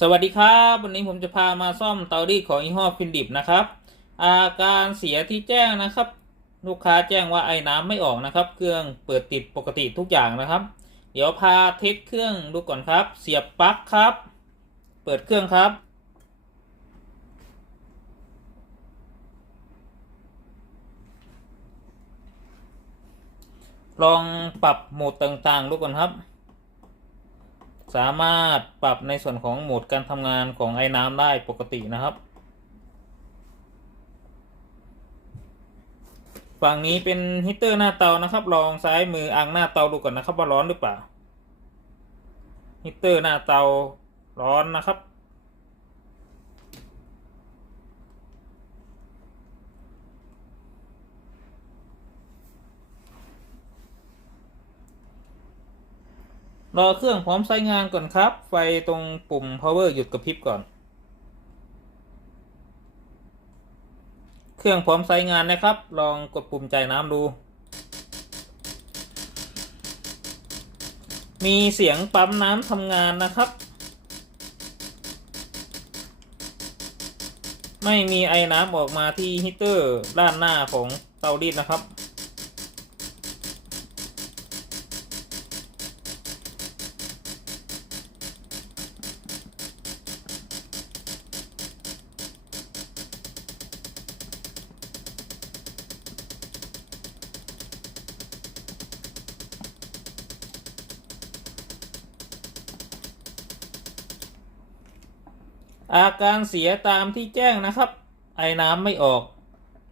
สวัสดีครับวันนี้ผมจะพามาซ่อมเตารีดของยี่ห้อฟินดิบนะครับอาการเสียที่แจ้งนะครับลูกค้าแจ้งว่าไอ้น้ำไม่ออกนะครับเครื่องเปิดติดปกติทุกอย่างนะครับเดี๋ยวพาเทสเครื่องดูก่อนครับเสียบปลั๊กครับเปิดเครื่องครับลองปรับโหมดต่างๆดูก่อนครับสามารถปรับในส่วนของโหมดการทำงานของไอ้น้ำได้ปกตินะครับฝั่งนี้เป็นฮีตเตอร์หน้าเตานะครับลองซ้ายมืออังหน้าเตาดูก่อนนะครับว่าร้อนหรือเปล่าฮีตเตอร์หน้าเตาร้อนนะครับรอเครื่องพร้อมใช้งานก่อนครับไฟตรงปุ่ม power หยุดกระพริบก่อนเครื่องพร้อมใช้งานนะครับลองกดปุ่มจ่ายน้ำดูมีเสียงปั๊มน้ำทำงานนะครับไม่มีไอน้ำออกมาที่ฮีตเตอร์ด้านหน้าของเตารีดนะครับอาการเสียตามที่แจ้งนะครับไอน้ำไม่ออก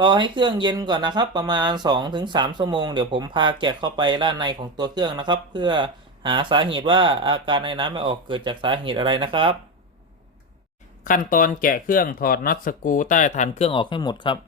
รอให้เครื่องเย็นก่อนนะครับประมาณ2-3ชั่วโมงเดี๋ยวผมพาแกะเข้าไปด้านในของตัวเครื่องนะครับเพื่อหาสาเหตุว่าอาการไอน้ำไม่ออกเกิดจากสาเหตุอะไรนะครับขั้นตอนแกะเครื่องถอดน็อตสกรูใต้ฐานเครื่องออกให้หมดครับ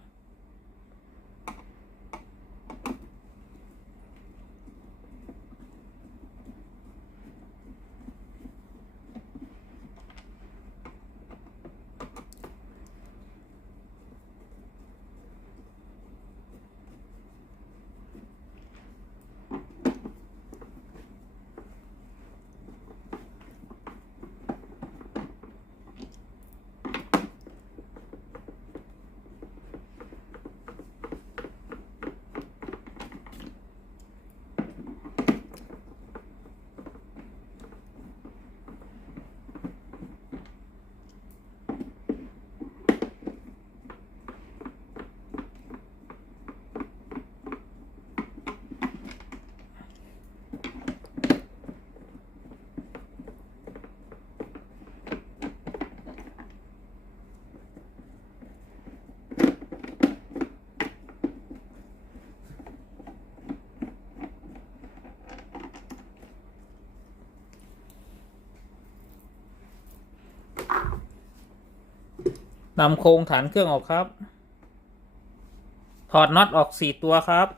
นำโครงฐานเครื่องออกครับถอดน็อตออก4 ตัวครับ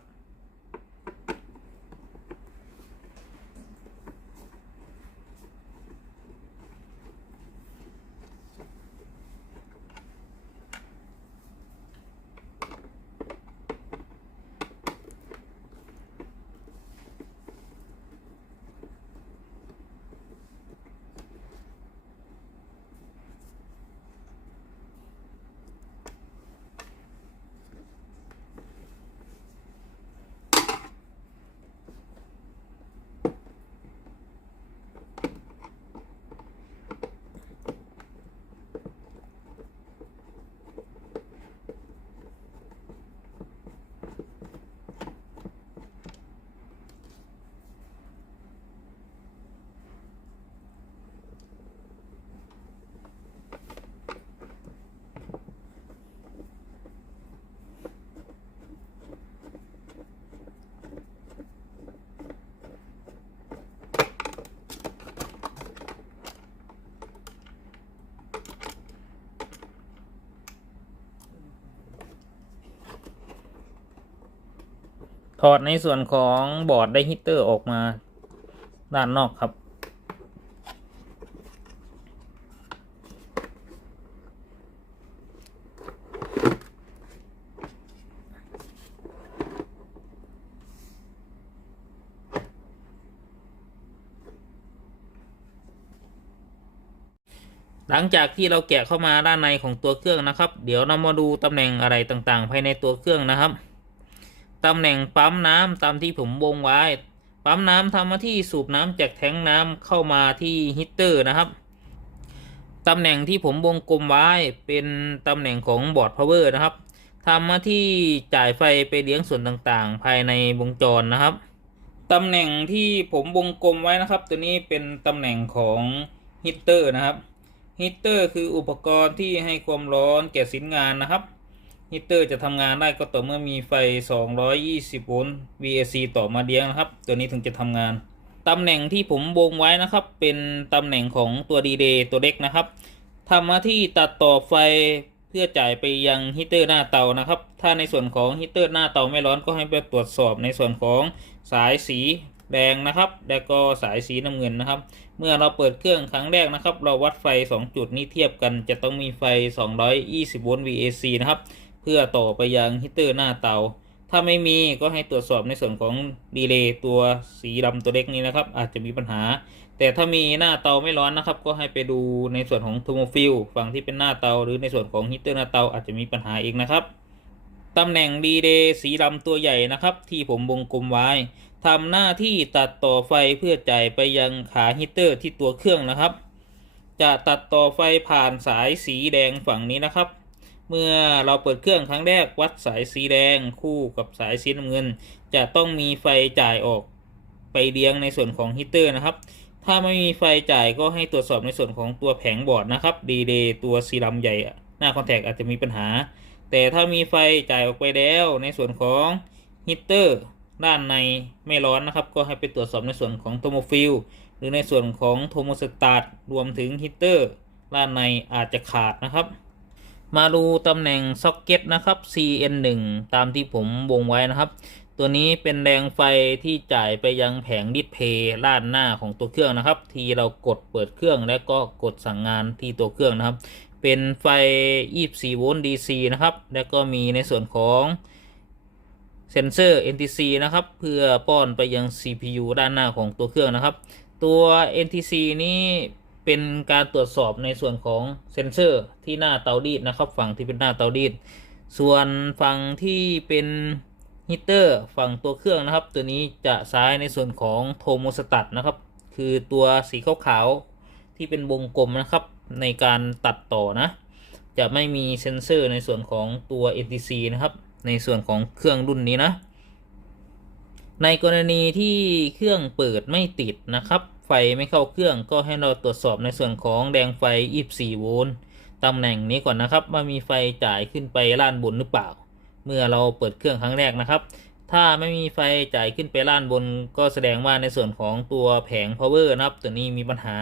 ถอดในส่วนของบอร์ดไดฮีตเตอร์ออกมาด้านนอกครับ หลังจากที่เราแกะเข้ามาด้านในของตัวเครื่องนะครับเดี๋ยวเรามาดูตำแหน่งอะไรต่างๆภายในตัวเครื่องนะครับตำแหน่งปั๊มน้ำตามที่ผมวงไว้ปั๊มน้ำทำหน้าที่สูบน้ำจากแทงน้ำเข้ามาที่ฮีตเตอร์นะครับตำแหน่งที่ผมวงกลมไว้เป็นตำแหน่งของบอร์ดพาวเวอร์นะครับทำหน้าที่จ่ายไฟไปเลี้ยงส่วนต่างๆภายในวงจรนะครับตำแหน่งที่ผมวงกลมไว้นะครับตัวนี้เป็นตำแหน่งของฮีตเตอร์นะครับฮีตเตอร์คืออุปกรณ์ที่ให้ความร้อนแก่ชิ้นงานนะครับฮีตเตอร์จะทำงานได้ก็ต่อเมื่อมีไฟ220โวลต์ VAC ต่อมาเลี้ยงนะครับตัวนี้ถึงจะทำงานตำแหน่งที่ผมวงไว้นะครับเป็นตำแหน่งของตัวดีเลย์ตัวเล็กนะครับทำหน้าที่ตัดต่อไฟเพื่อจ่ายไปยังฮีตเตอร์หน้าเตานะครับถ้าในส่วนของฮีตเตอร์หน้าเตาไม่ร้อนก็ให้ไปตรวจสอบในส่วนของสายสีแดงนะครับแล้วก็สายสีน้ำเงินนะครับเมื่อเราเปิดเครื่องครั้งแรกนะครับเราวัดไฟ2จุดนี้เทียบกันจะต้องมีไฟ220โวลต์ VAC นะครับเพื่อต่อไปยังฮีตเตอร์หน้าเตาถ้าไม่มีก็ให้ตรวจสอบในส่วนของดีเลย์ตัวสีดำตัวเล็กนี้นะครับอาจจะมีปัญหาแต่ถ้ามีหน้าเตาไม่ร้อนนะครับก็ให้ไปดูในส่วนของโทโมฟิลฝั่งที่เป็นหน้าเตาหรือในส่วนของฮีตเตอร์หน้าเตาอาจจะมีปัญหาอีกนะครับตำแหน่งดีเลย์สีดำตัวใหญ่นะครับที่ผมวงกลมไว้ทำหน้าที่ตัดต่อไฟเพื่อจ่ายไปยังขาฮีตเตอร์ที่ตัวเครื่องนะครับจะตัดต่อไฟผ่านสายสีแดงฝั่งนี้นะครับเมื่อเราเปิดเครื่องครั้งแรกวัดสายสีแดงคู่กับสายสีน้ำเงินจะต้องมีไฟจ่ายออกไปเลี้ยงในส่วนของฮีตเตอร์นะครับถ้าไม่มีไฟจ่ายก็ให้ตรวจสอบในส่วนของตัวแผงบอร์ดนะครับดีเลย์ตัวสีดำใหญ่หน้าคอนแทคอาจจะมีปัญหาแต่ถ้ามีไฟจ่ายออกไปแล้วในส่วนของฮีตเตอร์ด้านในไม่ร้อนนะครับก็ให้ไปตรวจสอบในส่วนของโทโมฟิลหรือในส่วนของโทโมสตาร์ทรวมถึงฮีตเตอร์ด้านในอาจจะขาดนะครับมาดูตำแหน่งซ็อกเก็ตนะครับ CN1 ตามที่ผมวงไว้นะครับตัวนี้เป็นแรงไฟที่จ่ายไปยังแผงดิสเพย์ด้านหน้าของตัวเครื่องนะครับที่เรากดเปิดเครื่องและก็กดสั่งงานที่ตัวเครื่องนะครับเป็นไฟ24โวลต์ DC นะครับแล้วก็มีในส่วนของเซนเซอร์ NTC นะครับเพื่อป้อนไปยัง CPU ด้านหน้าของตัวเครื่องนะครับตัว NTC นี้เป็นการตรวจสอบในส่วนของเซนเซอร์ที่หน้าเตารีดนะครับฝั่งที่เป็นหน้าเตารีดส่วนฝั่งที่เป็นฮีตเตอร์ฝั่งตัวเครื่องนะครับตัวนี้จะใช้ในส่วนของโทโมสตัตนะครับคือตัวสีขาวๆที่เป็นวงกลมนะครับในการตัดต่อนะจะไม่มีเซนเซอร์ในส่วนของตัว NTC นะครับในส่วนของเครื่องรุ่นนี้นะในกรณีที่เครื่องเปิดไม่ติดนะครับไฟไม่เข้าเครื่องก็ให้เราตรวจสอบในส่วนของแดงไฟ24โวลต์ตำแหน่งนี้ก่อนนะครับว่ามีไฟจ่ายขึ้นไปด้านบนหรือเปล่าเมื่อเราเปิดเครื่องครั้งแรกนะครับถ้าไม่มีไฟจ่ายขึ้นไปด้านบนก็แสดงว่าในส่วนของตัวแผง power นะครับตัวนี้มีปัญหา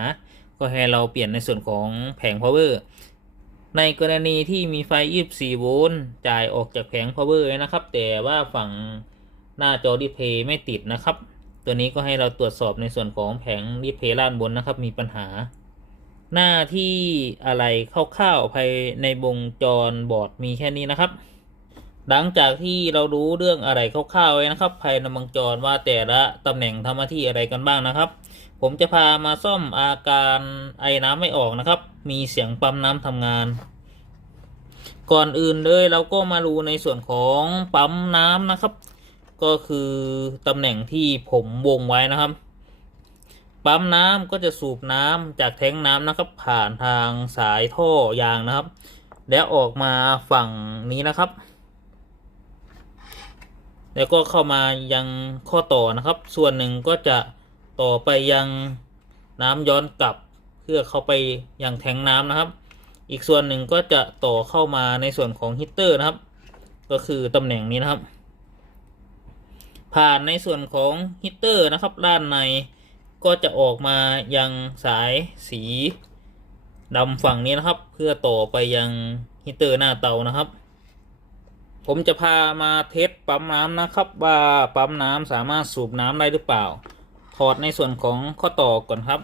ก็ให้เราเปลี่ยนในส่วนของแผง power ในกรณีที่มีไฟ24โวลต์จ่ายออกจากแผง power นะครับแต่ว่าฝั่งหน้าจอดิสเพย์ไม่ติดนะครับตัวนี้ก็ให้เราตรวจสอบในส่วนของแผงดิสเพย์ด้านบนนะครับมีปัญหาหน้าที่อะไรคร่าวๆภายในวงจรบอร์ดมีแค่นี้นะครับหลังจากที่เรารู้เรื่องอะไรคร่าวๆไว้นะครับภายในวงจรว่าแต่ละตำแหน่งทำหน้าที่อะไรกันบ้างนะครับผมจะพามาซ่อมอาการไอน้ำไม่ออกนะครับมีเสียงปั๊มน้ำทำงานก่อนอื่นเลยเราก็มาดูในส่วนของปั๊มน้ำนะครับก็คือตำแหน่งที่ผมวงไว้นะครับปั๊มน้ำก็จะสูบน้ำจากแทงน้ำนะครับผ่านทางสายท่อยางนะครับแล้วออกมาฝั่งนี้นะครับแล้วก็เข้ามายังข้อต่อนะครับส่วนหนึ่งก็จะต่อไปยังน้ำย้อนกลับเพื่อเข้าไปยังแทงน้ำนะครับอีกส่วนหนึ่งก็จะต่อเข้ามาในส่วนของฮีตเตอร์นะครับก็คือตำแหน่งนี้นะครับผ่านในส่วนของฮีตเตอร์นะครับด้านในก็จะออกมายังสายสีดำฝั่งนี้นะครับเพื่อต่อไปยังฮีตเตอร์หน้าเตานะครับผมจะพามาเทสปั๊มน้ำนะครับว่าปั๊มน้ำสามารถสูบน้ำได้หรือเปล่าถอดในส่วนของข้อต่อก่อนครับ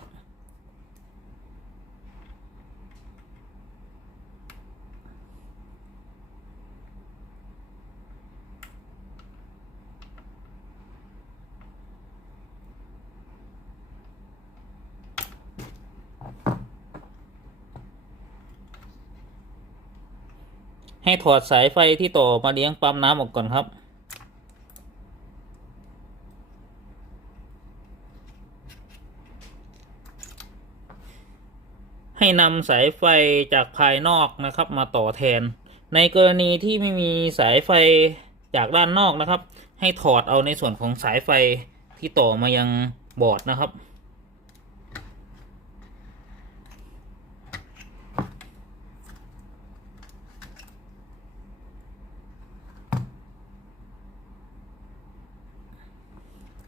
ให้ถอดสายไฟที่ต่อมาเลี้ยงปั๊มน้ำออกก่อนครับให้นำสายไฟจากภายนอกนะครับมาต่อแทนในกรณีที่ไม่มีสายไฟจากด้านนอกนะครับให้ถอดเอาในส่วนของสายไฟที่ต่อมายังบอร์ดนะครับ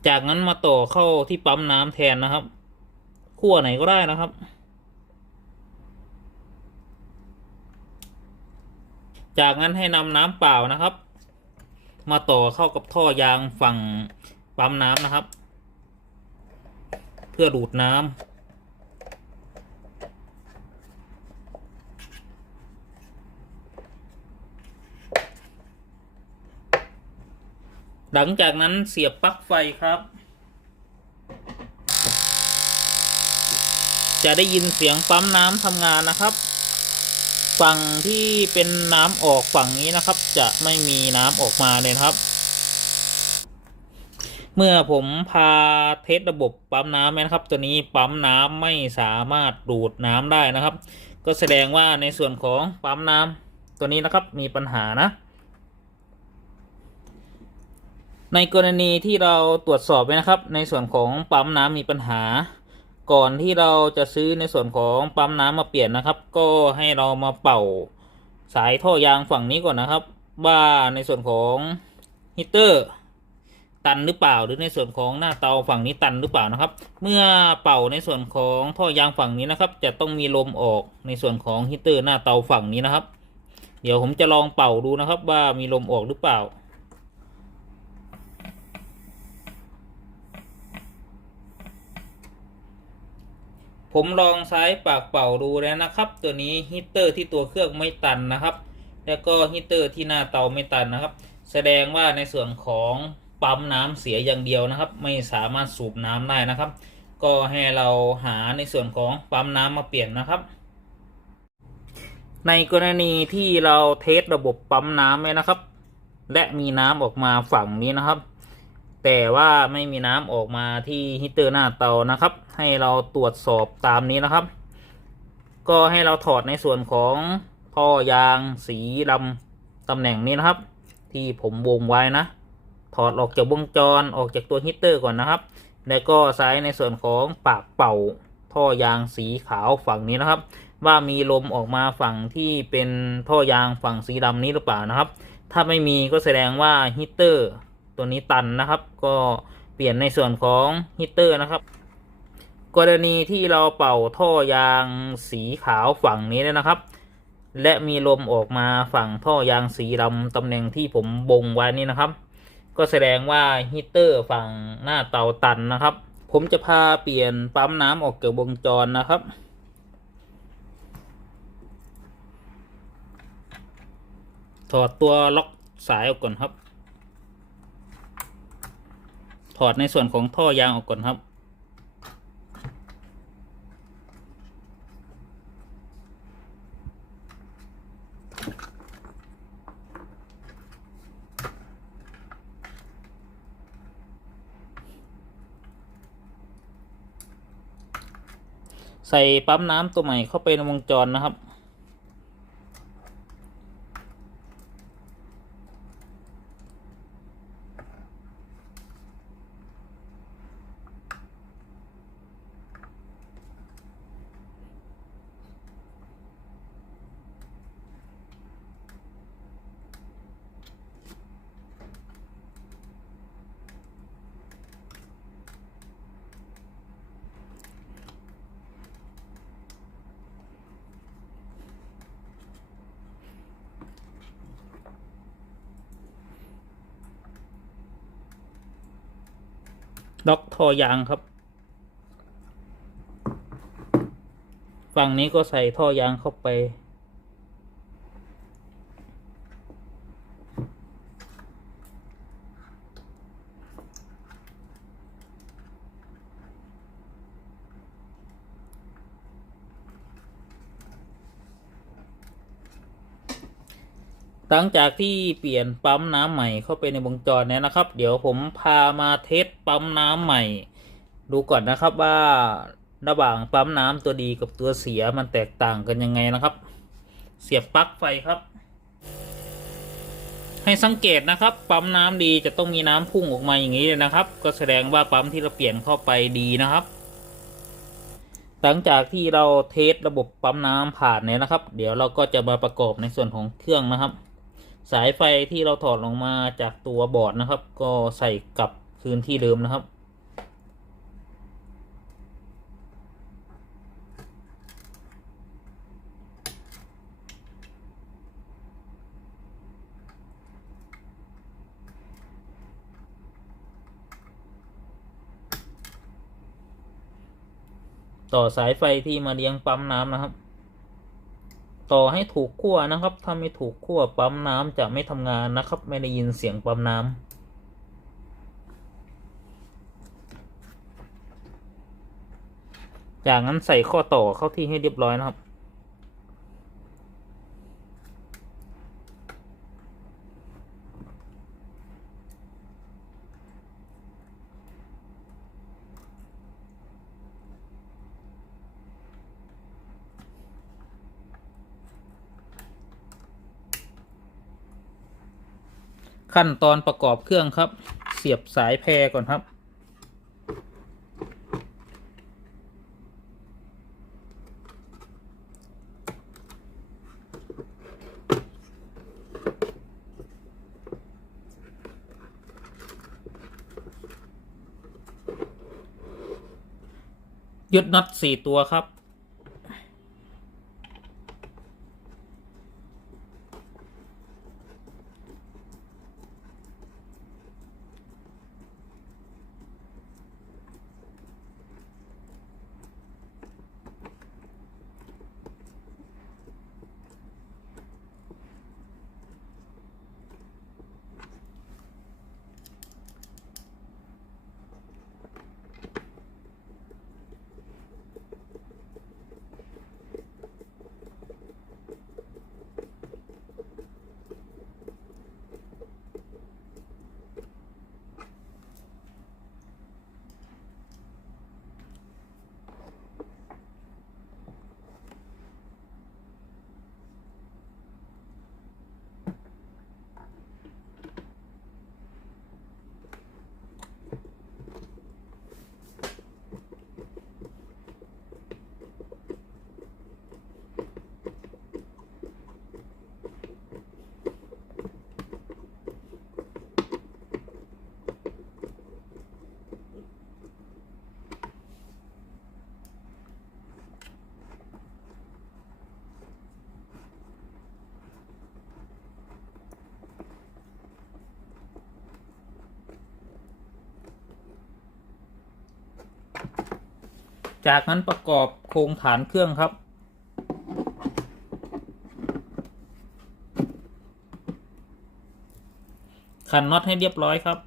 จากนั้นมาต่อเข้าที่ปั๊มน้ำแทนนะครับขั้วไหนก็ได้นะครับจากนั้นให้นำน้ำเปล่านะครับมาต่อเข้ากับท่อยางฝั่งปั๊มน้ำนะครับเพื่อดูดน้ำหลังจากนั้นเสียบปลั๊กไฟครับจะได้ยินเสียงปั๊มน้ำทำงานนะครับฝั่งที่เป็นน้ำออกฝั่งนี้นะครับจะไม่มีน้ำออกมาเลยครับเมื่อผมพาเทสระบบปั๊มน้ำนะครับตัวนี้ปั๊มน้ำไม่สามารถดูดน้ำได้นะครับก็แสดงว่าในส่วนของปั๊มน้ำตัวนี้นะครับมีปัญหานะในกรณีที่เราตรวจสอบไว้นะครับในส่วนของปั๊มน้ำมีปัญหาก่อนที่เราจะซื้อในส่วนของปั๊มน้ำมาเปลี่ยนนะครับก็ให้เรามาเป่าสายท่อยางฝั่งนี้ก่อนนะครับว่าในส่วนของฮีเตอร์ตันหรือเปล่าหรือในส่วนของหน้าเตาฝั่งนี้ตันหรือเปล่านะครับเมื่อเป่าในส่วนของท่อยางฝั่งนี้นะครับจะต้องมีลมออกในส่วนของฮีเตอร์หน้าเตาฝั่งนี้นะครับเดี๋ยวผมจะลองเป่าดูนะครับว่ามีลมออกหรือเปล่าผมลองใช้ปากเป่าดูแล้วนะครับตัวนี้ฮีเตอร์ที่ตัวเครื่องไม่ตันนะครับแล้วก็ฮีเตอร์ที่หน้าเตาไม่ตันนะครับแสดงว่าในส่วนของปั๊มน้ำเสียอย่างเดียวนะครับไม่สามารถสูบน้ำได้นะครับก็ให้เราหาในส่วนของปั๊มน้ำมาเปลี่ยนนะครับในกรณีที่เราเทสระบบปั๊มน้ำไว้นะครับและมีน้ำออกมาฝั่งนี้นะครับแต่ว่าไม่มีน้ำออกมาที่ฮีเตอร์หน้าเตานะครับให้เราตรวจสอบตามนี้นะครับก็ให้เราถอดในส่วนของท่อยางสีดำตำแหน่งนี้นะครับที่ผมวงไว้นะถอดออกจากวงจรออกจากตัวฮีเตอร์ก่อนนะครับแล้วก็ใช้ในส่วนของปากเป่าท่อยางสีขาวฝั่งนี้นะครับว่ามีลมออกมาฝั่งที่เป็นท่อยางฝั่งสีดำนี้หรือเปล่านะครับถ้าไม่มีก็แสดงว่าฮีเตอร์ตัวนี้ตันนะครับก็เปลี่ยนในส่วนของฮีเตอร์นะครับกรณีที่เราเป่าท่อยางสีขาวฝั่งนี้นะครับและมีลมออกมาฝั่งท่อยางสีดำตำแหน่งที่ผมบ่งไว้นี่นะครับก็แสดงว่าฮีเตอร์ฝั่งหน้าเตาตันนะครับผมจะพาเปลี่ยนปั๊มน้ำออกจากวงจรนะครับถอดตัวล็อกสายออกก่อนครับถอดในส่วนของท่อยางออกก่อนครับใส่ปั๊มน้ำตัวใหม่เข้าไปในวงจรนะครับล็อกท่อยางครับฝั่งนี้ก็ใส่ท่อยางเข้าไป หลังจากที่เปลี่ยนปั๊มน้ำใหม่เข้าไปในวงจรเนี่ยนะครับเดี๋ยวผมพามาเทสปั๊มน้ำใหม่ดูก่อนนะครับว่าระหว่างปั๊มน้ำตัวดีกับตัวเสียมันแตกต่างกันยังไงนะครับเสียบปลั๊กไฟครับให้สังเกตนะครับปั๊มน้ำดีจะต้องมีน้ำพุ่งออกมาอย่างนี้เลยนะครับก็แสดงว่าปั๊มที่เราเปลี่ยนเข้าไปดีนะครับหลังจากที่เราเทสระบบปั๊มน้ำผ่านเนี่ยนะครับเดี๋ยวเราก็จะมาประกอบในส่วนของเครื่องนะครับสายไฟที่เราถอดลงมาจากตัวบอร์ดนะครับก็ใส่กลับคืนที่เดิมนะครับต่อสายไฟที่มาเลี้ยงปั๊มน้ำนะครับต่อให้ถูกขั้วนะครับถ้าไม่ถูกขั้วปั๊มน้ำจะไม่ทำงานนะครับไม่ได้ยินเสียงปั๊มน้ำจากนั้นใส่ข้อต่อเข้าที่ให้เรียบร้อยนะครับขั้นตอนประกอบเครื่องครับเสียบสายแพรก่อนครับยึดน็อต4 ตัวครับจากนั้นประกอบโครงฐานเครื่องครับขันน็อตให้เรียบร้อยครับ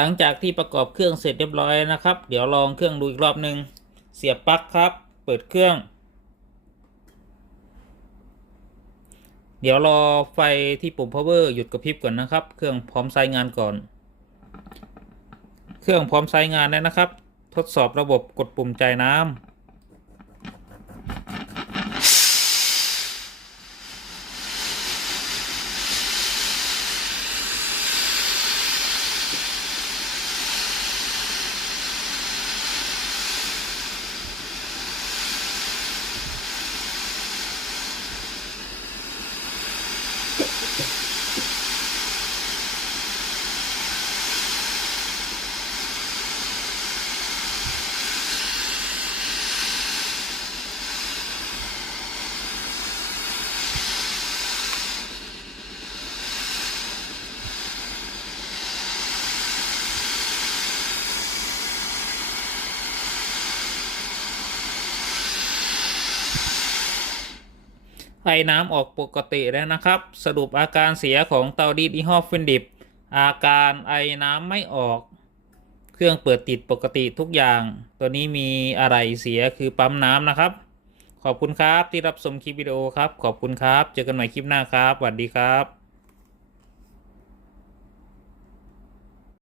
หลังจากที่ประกอบเครื่องเสร็จเรียบร้อยนะครับเดี๋ยวลองเครื่องดูอีกรอบหนึ่งเสียบปลั๊กครับเปิดเครื่องเดี๋ยวรอไฟที่ปุ่ม power หยุดกระพริบก่อนนะครับเครื่องพร้อมใช้งานก่อนเครื่องพร้อมใช้งานแล้วนะครับทดสอบระบบกดปุ่มจ่ายน้ำไอน้ำออกปกติแล้วนะครับสรุปอาการเสียของเตารีดยี่ห้อฟินดิบอาการไอน้ำไม่ออกเครื่องเปิดติดปกติทุกอย่างตัวนี้มีอะไรเสียคือปั๊มน้ำนะครับขอบคุณครับที่รับชมคลิปวิดีโอครับขอบคุณครับเจอกันใหม่คลิปหน้าครับสวัสดีครับ